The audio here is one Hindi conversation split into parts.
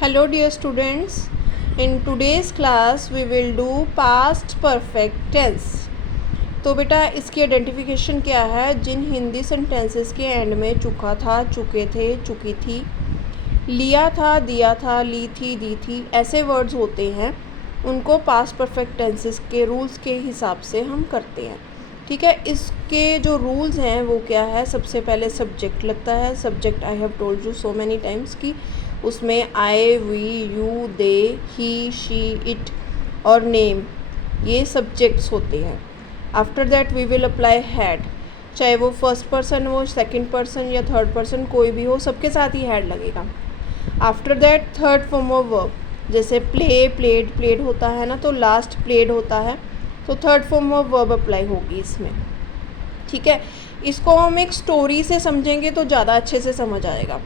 Hello dear students, in today's class we will do past perfect tense। तो बेटा इसकी आइडेंटिफिकेशन क्या है? जिन हिंदी सेंटेंसेस के एंड में चुका था, चुके थे, चुकी थी, लिया था, दिया था, ली थी, दी थी, ऐसे वर्ड्स होते हैं, उनको पास्ट परफेक्ट टेंसेस के रूल्स के हिसाब से हम करते हैं। ठीक है, इसके जो रूल्स हैं वो क्या है? सबसे पहले सब्जेक्ट लगता है। Subject I have told you so many times कि उसमें I, we, you, they, he, she, it और नेम, ये सब्जेक्ट्स होते हैं। After that we will apply had, चाहे वो फर्स्ट पर्सन हो, सेकंड पर्सन या थर्ड पर्सन, कोई भी हो, सबके साथ ही हैड लगेगा। After that third form of verb, जैसे प्ले, प्लेड, प्लेड होता है ना, तो लास्ट प्लेड होता है, तो third form of verb apply होगी इसमें। ठीक है, इसको हम एक स्टोरी से समझेंगे तो ज़्यादा अच्छे से समझ आएगा।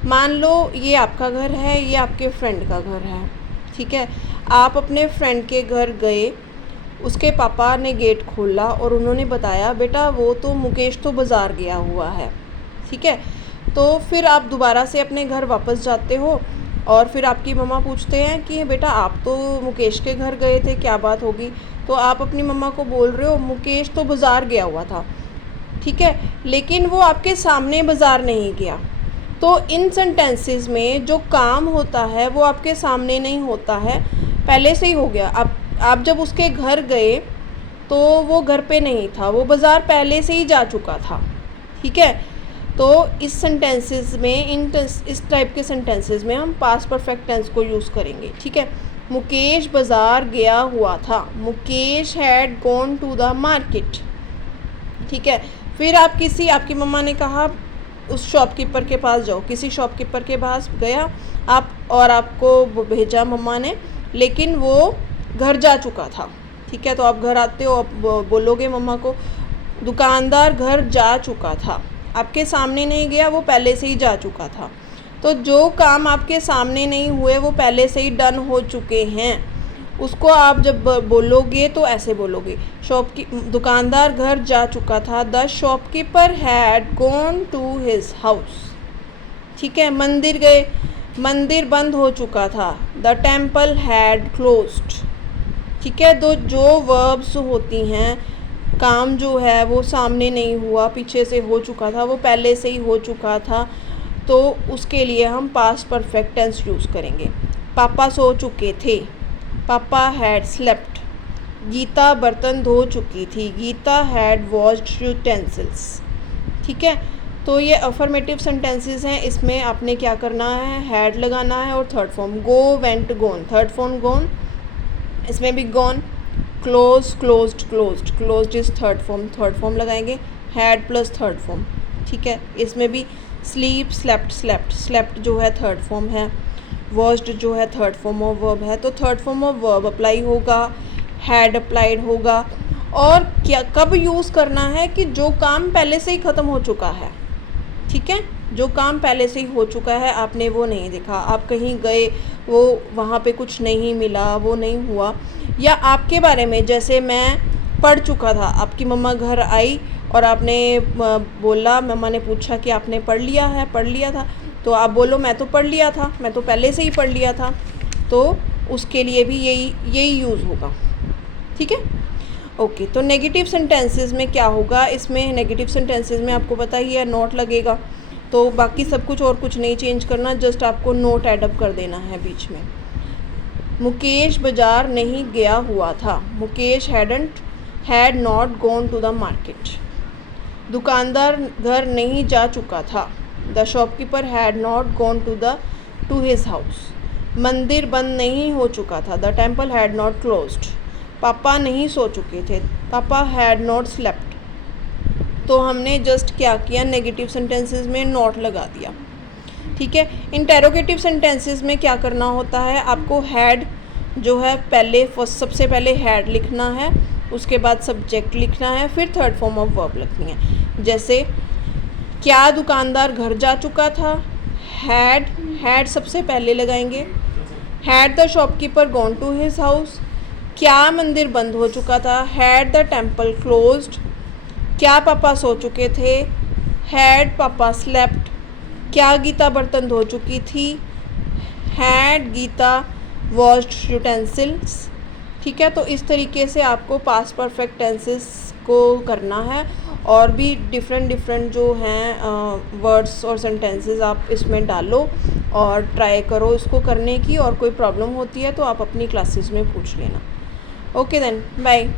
मान लो ये आपका घर है, ये आपके फ्रेंड का घर है। ठीक है, आप अपने फ्रेंड के घर गए, उसके पापा ने गेट खोला और उन्होंने बताया बेटा वो तो मुकेश तो बाज़ार गया हुआ है। ठीक है, तो फिर आप दोबारा से अपने घर वापस जाते हो और फिर आपकी मम्मा पूछते हैं कि बेटा आप तो मुकेश के घर गए थे, क्या बात होगी? तो आप अपनी मम्मा को बोल रहे हो मुकेश तो बाज़ार गया हुआ था। ठीक है, लेकिन वो आपके सामने बाज़ार नहीं गया। तो इन सेंटेंसेस में जो काम होता है वो आपके सामने नहीं होता है, पहले से ही हो गया। आप जब उसके घर गए तो वो घर पे नहीं था, वो बाज़ार पहले से ही जा चुका था। ठीक है, तो इस सेंटेंसेस में इस टाइप के सेंटेंसेस में हम पास्ट परफेक्ट टेंस को यूज़ करेंगे। ठीक है, मुकेश बाज़ार गया हुआ था, Mukesh had gone to the market. ठीक है, फिर आपकी मम्मा ने कहा उस शॉपकीपर के पास जाओ, किसी शॉपकीपर के पास गया आप और आपको भेजा मम्मा ने, लेकिन वो घर जा चुका था। ठीक है, तो आप घर आते हो, आप बोलोगे मम्मा को दुकानदार घर जा चुका था, आपके सामने नहीं गया, वो पहले से ही जा चुका था। तो जो काम आपके सामने नहीं हुए वो पहले से ही डन हो चुके हैं, उसको आप जब बोलोगे तो ऐसे बोलोगे, दुकानदार घर जा चुका था, the shopkeeper had gone to his house. ठीक है, मंदिर गए, मंदिर बंद हो चुका था, द टेम्पल हैड क्लोज्ड। ठीक है, तो जो वर्ब्स होती हैं, काम जो है वो सामने नहीं हुआ, पीछे से हो चुका था, वो पहले से ही हो चुका था, तो उसके लिए हम पास्ट परफेक्ट टेंस यूज़ करेंगे। पापा सो चुके थे, पापा हैड स्लेप्ट। गीता बर्तन धो चुकी थी, गीता हैड वॉश्ड यूटेंसिल्स। ठीक है, तो ये अफर्मेटिव सेंटेंसेस हैं, इसमें आपने क्या करना है, हैड लगाना है और थर्ड फॉर्म गो, वेंट, गोन, थर्ड फॉर्म गोन, इसमें भी gone, close, closed, closed, closed is third form लगाएंगे, हैड प्लस थर्ड फॉर्म। ठीक है, इसमें भी स्लीप, स्लेप्ट, स्लेप्ट, स्लेप्ट जो है थर्ड फॉर्म है, वॉश्ड जो है थर्ड फॉर्म ऑफ वर्ब है, तो third form of verb apply होगा, हैड अप्लाइड होगा। और क्या कब यूज़ करना है कि जो काम पहले से ही ख़त्म हो चुका है। ठीक है, जो काम पहले से ही हो चुका है, आपने वो नहीं देखा, आप कहीं गए, वो वहाँ पे कुछ नहीं मिला, वो नहीं हुआ, या आपके बारे में जैसे मैं पढ़ चुका था, आपकी मम्मा घर आई और आपने बोला, मम्मा ने पूछा कि आपने पढ़ लिया है, पढ़ लिया था, तो आप बोलो मैं तो पढ़ लिया था, मैं तो पहले से ही पढ़ लिया था, तो उसके लिए भी यही यूज़ होगा। ठीक है, ओके। तो नेगेटिव सेंटेंसेस में क्या होगा, इसमें नेगेटिव सेंटेंसेस में आपको पता ही है नोट लगेगा, तो बाकी सब कुछ और कुछ नहीं चेंज करना, जस्ट आपको नोट एडअप कर देना है बीच में। मुकेश बाज़ार नहीं गया हुआ था, Mukesh had not gone to the market. दुकानदार घर नहीं जा चुका था, the shopkeeper had not gone to his house. मंदिर बंद नहीं हो चुका था, the temple had not closed. पापा नहीं सो चुके थे, पापा हैड नॉट स्लेप्ट। तो हमने जस्ट क्या किया, नेगेटिव सेंटेंसेस में नॉट लगा दिया। ठीक है, इंटेरोगेटिव सेंटेंसेस में क्या करना होता है, आपको हैड जो है सबसे पहले हैड लिखना है, उसके बाद सब्जेक्ट लिखना है, फिर थर्ड फॉर्म ऑफ वर्ब लिखनी है। जैसे क्या दुकानदार घर जा चुका था, हैड सबसे पहले लगाएंगे, had the shopkeeper gone to his house. क्या मंदिर बंद हो चुका था, हैड द टेम्पल क्लोज्ड। क्या पापा सो चुके थे, हैड पापा स्लेप्ट। क्या गीता बर्तन धो चुकी थी, हैड गीता वॉश्ड यूटेंसिल्स। ठीक है, तो इस तरीके से आपको पास्ट परफेक्ट टेंसेस को करना है। और भी डिफरेंट जो हैं वर्ड्स और सेंटेंसेस आप इसमें डालो और ट्राई करो इसको करने की। और कोई प्रॉब्लम होती है तो आप अपनी क्लासेस में पूछ लेना। Okay then, bye.